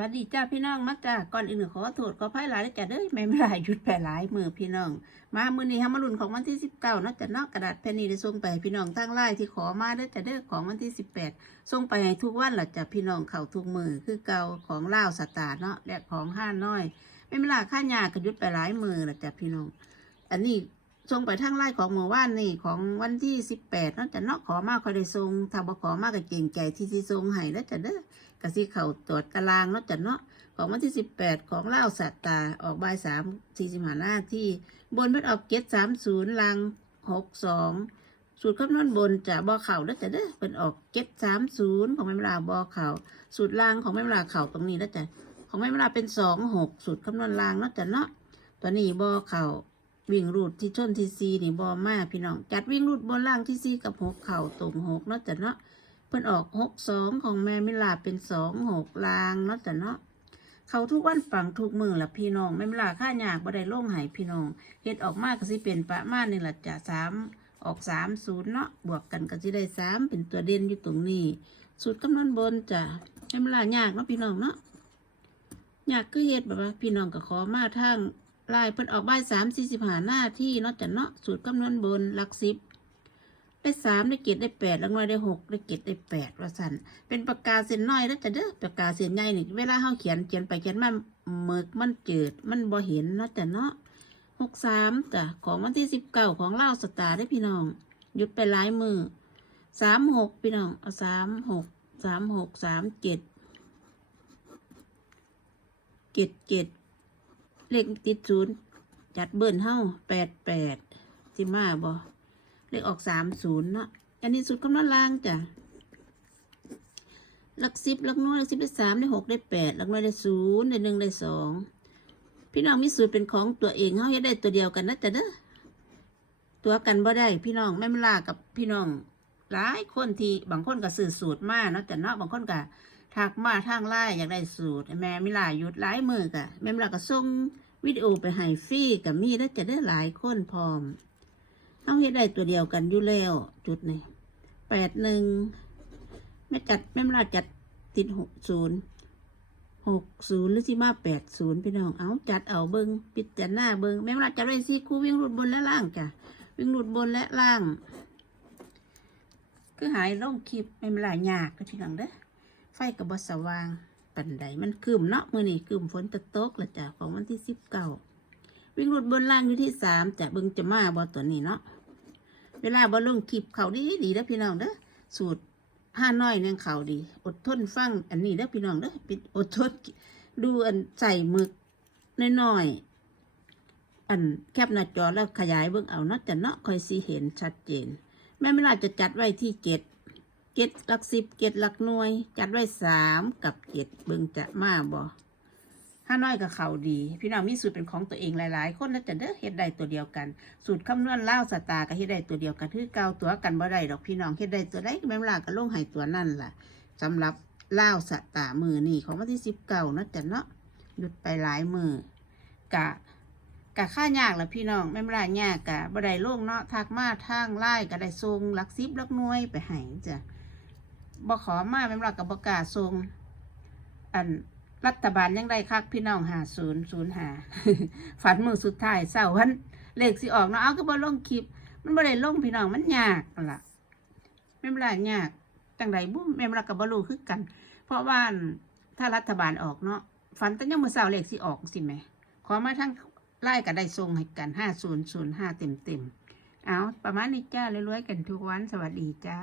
วัสดีจ้าพี่น้องมักจ้าก่อนอื่นขอโทษขอพายหลายด้วจ้ะเด้อแม่ไม่หลายหยุดแปรหลายมือพี่น้อง มามือนี้ฮามารุ่นของวันที่สิบเก้านาะจ้ะนอกกระดาษแผ่นนี้ได้ส่งไปพี่น้องทางไลน์ที่ขอมาเด้อจ้ะเด้อของวันที่สิบแปดส่งไปให้ทุกวันหล่ะจ้ะพี่น้องเข้าทุกมือคือเก่าของเล่าสตาร์เนาะและของห้าน้อยแม่ไม่หลาค่ายาก็หยุดไปหลายมือหล่ะจ้ะพี่น้อง อันนี้ ส่งไปทางไลน์ของหมู่ว่านนี่ของวันที่สิบแปดนาะจ้ะเนาะขอมาคอยได้ส่งถ้าบ่ขอมากก็เก่งใจที่สิส่งให้แล้วจะเด้อกะสิเข่าตรวจตารางนาะจัดเนาะของวันที่สิบแปดของเล่าสัตตาออกบ่ายสามสี่สิบห้าหน้าที่ บนเม็ดออกเก็ตสามศูนย์ลังหกสองสูตรคำนวณบนจะบอเข่าแล้วแต่เด้อเป็นออกเก็ตสามศูนย์ของแม่เวลาบอเข่าสูตรล่างของแม่เวลาเข่าตรงนี้แล้วจะของแม่เวลาเป็นสองหกสูตรคำนวณล่างนาะจัดเนาะตัวนี้บอเข่า วิ่งรูดที่ชนที่ซีนี่บอมาพี่น้อง จัดวิ่งรูดบนล่างที่ซีกับหกเข่าตรงหกเนาะจัดเนาะเพิ่นออกหกสองของแม่มิลาเป็นสองหกลางเนาะแต่เนาะเขาทุกวันฝังทุกมือละพี่น้องแม่มิลาค่าหยากบ่ได้ล่งหายพี่น้องเฮ็ดออกมากก็สิเป็นประมาณนี่ละจ้ะสามออกสามศูนย์เนาะบวกกันก็สิได้สามเป็นตัวเด่นอยู่ตรงนี้สูตรคำนวณบนจ้ะแม่มิลายากเนาะพี่น้องเนาะยากคือเฮ็ดแบบว่าพี่น้องก็ขอมาทาง ลายเพิ่นออกบ่ายสามสี่สิบหาหน้าที่นาะจ้ะเนาะสูตรคำนวณบนหลักสิบได้สามได้เจ็ดได้แปดแล้วน้อยได้หกได้เจ็ดได้แปดว่าสันเป็นปากกาเส้นน้อยแล้วจะเด้อปากกาเส้นใหญ่นี่เวลาเฮาเขียนเขียนไปเขียนมาเมือกมันเจิดมันบ่เห็นนาะแต่เนาะหกสามจ้ะของวันที่สิบเก้าของเล่าสตาร์ได้พี่น้องหยุดไปหลายมือสามหกพี่น้องเอาสามหกสามหกสามเจ็ดเจ็ดเจ็ด เลขติดศูนย์จัดเบิ้ลเฮ้าแปดแปดสิมาบ่เลขออกสามศูนย์เนาะอันนี้สุดคำนวณล่างจ้ะหลักสิบหลักน้อยหลักสิบได้สามได้หกได้แปดหลักน้อยได้ศูนย์ได้หนึ่งได้สองพี่น้องมีสูตรเป็นของตัวเองเขาจะได้ตัวเดียวกันนะแต่เด้อตัวกันบ่ได้ พี่น้องแม่มลากับพี่น้องหลายคนที่บางคนก็สื่อสูตรมาเนาะแต่เนาะบางคนก็ ทักมาทางไลน์อยากได้สูตร แม่มิลาหยุดหลายมือกะแม่มลาก็ส่งวิดีโอไปให้ฟรีกับมีแล้วจะได้หลายคนพร้อมเอาเฮ็ดได้ตัวเดียวกันอยู่แล้ว จุดนี้แปดหนึ่งแม่จัดแม่มลาจัดติดหกศูนย์หกศูนย์หรือสิมาแปดศูนย์พี่น้องเอาจัดเอาเบิงปิดแต่หน้าเบิงแม่มลาจัดไว้สี่คู่วิ่งหลุดบนและล่างจ้ะวิ่งหลุดบนและล่าง คือหายลงคลิปแม่มลายากก็พี่น้องเด้อ ไฟกับบสว่างปันใดมันคืมเนาะมือนี่คืมฝนตะตกและจ้ะของวันที่สิบเก้าวิ่งรถบนล่างอยู่ที่สามจะเบิ่งจะมาบอตัวนี้เนาะเวลาบอลงคลิปเขาดีดีแล้วพี่น้องเด้อสูตรห้าน้อยเนี่ยเขาดี อดทนฟังอันนี้เด้อพี่น้องเด้อปิดอดทนดูอันใส่หมึกน้อยๆอันแคบหน้าจอแล้วขยายเบิ่งเอาเนาะจะเนาะคอยสีเห็นชัดเจนแม่เวลาจะจัดไว้ที่เจ็ด เจ็ดหลักสิบเจ็ดหลักหน่วย จัดไว้สามกับเจ็ดเบิงจะมาบ่ห้าน้อยกับเขาดี พี่น้องมีสูตรเป็นของตัวเองหลาย ๆ คนแล้วจะเด้อเฮ็ดได้ตัวเดียวกัน สูตรคำนวณเล่าสตาร์ก็เฮ็ดได้ตัวเดียวกันคือเก่าตัวกันบ่ได้ดอกพี่น้องเฮ็ดได้ตัวใดก็แม่นลาก็ลงให้ตัวนั่นล่ะสำหรับเล่าสตาร์มือนี่ของวันที่สิบเก้านะจ๊ะเนาะหยุดไปหลายมือกะกะค่ายากละพี่น้องแม่นลายากกะบ่ได้ลงเนาะทักมาทางไล่ก็ได้ส่งหลักซิบหลักหน่วยไปให้จ้ะ บ่ขอมาแม่นลากับบ่กล้าส่งอันรัฐบาลยังได้คักพี่น้องหาศูนย์ศูนย์หาฝันมือสุดท้ายเสาร์วันเลขสิออกเนาะเอาก็บ่ลงคลิป มันบ่ได้ลงพี่น้องมันยากล่ะไม่เป็นไรยากจังใดบุ้มแม่นล่ะก็บ่รู้คือกัน เพราะว่าถ้ารัฐบาลออกเนาะฝันแต่ยังมือเช้าเลขสิออกสิแหม่ขอมาทั้งไล่ก็ได้ส่งให้กัน5005เต็มๆเอาประมาณนี้จ้ารวยๆกันทุกวันสวัสดีจ้า